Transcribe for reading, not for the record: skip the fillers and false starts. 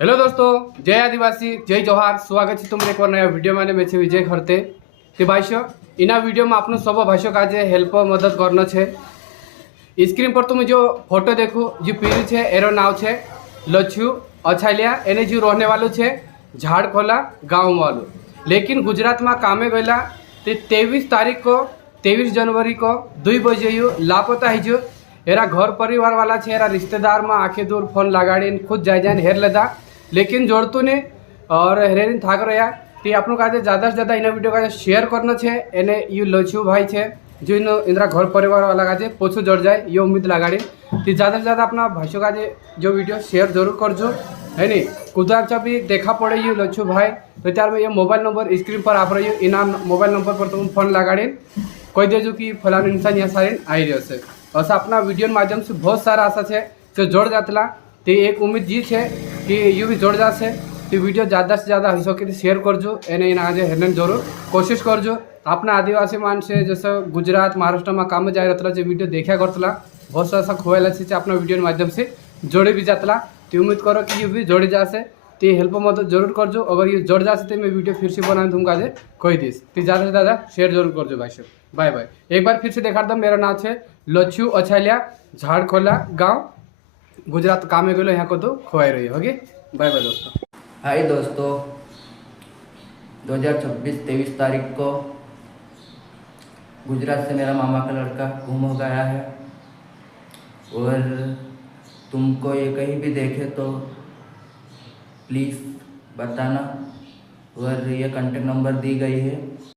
Hello दोस्तों, जय आदिवासी, जय जोहार। स्वागत है तुम्हारे एक और नया वीडियो में मैं विजय खरते। तो भाइयों, इना वीडियो में आपने सब भाइयों का जे हेल्प मदद करना है। स्क्रीन पर तुम जो फोटो देखो जो पीढ़ी है एरो नाव है लच्छू अछालिया एने जो रहने वालों है झाड़खोला गाँव वालों, लेकिन गुजरात में कामे गला। तो 23 तारीख को 23 जनवरी को 2 बजे यू लापता है। एरा घर परिवार वाला है, एरा रिश्तेदार में आखे दूर फोन लगाड़ी खुद जाए जाए हेर लेदा, लेकिन जोड़तू नहीं और हेरेन थाक रहा। तो आप लोग आज ज़्यादा से ज़्यादा इन वीडियो का शेयर करना है। एने यू लच्छू भाई है जो इन इंदिरा घर परिवार वाला का पोछू जड़ जाए ये उम्मीद लगाड़ी। तो ज़्यादा से ज़्यादा अपना भाइयों का जो वीडियो शेयर जरूर करजो है नी। कुदार भी देखा पड़े यू लच्छू भाई तो त्यार में ये मोबाइल नंबर स्क्रीन पर आप रही हो, इना मोबाइल नंबर पर तुम फोन लगाड़ी कह देजो कि फलान इंसान यहाँ सारे आई रहे से। ऐसा अपना वीडियो माध्यम से बहुत सारा आशा है जो जोड़ जातला। तो एक उम्मीद जी है कि यू भी जोड़ जासे। तो वीडियो ज़्यादा से ज़्यादा हो सके शेयर करजो एने इन आज हेरने जरूर कोशिश करजो। अपना आदिवासी मान से जैसे गुजरात महाराष्ट्र में काम जाए रहता जो वीडियो देखा करता बहुत सा खोएला से अपना वीडियो माध्यम से जोड़े भी जातला। तो उम्मीद करो कि ये भी जोड़े जासे। तो हेल्प मदद जरूर करजो। अगर ये जोड़ जासे तो मैं वीडियो फिर से बनाने तुमको आज कही दीस। तो ज़्यादा से ज़्यादा शेयर जरूर करजो भाई। Bye bye. एक बार फिर से देखा दो, मेरा नाम है लच्छू अछालिया, झाड़खोला गाँव, गुजरात कामे गलो यहाँ को तो खुआई रही होगी। बाय बाय दोस्तों। हाय दोस्तों, 2026 23 तारीख को गुजरात से मेरा मामा का लड़का गुम हो गया है। और तुमको ये कहीं भी देखे तो प्लीज़ बताना। और ये कांटेक्ट नंबर दी गई है।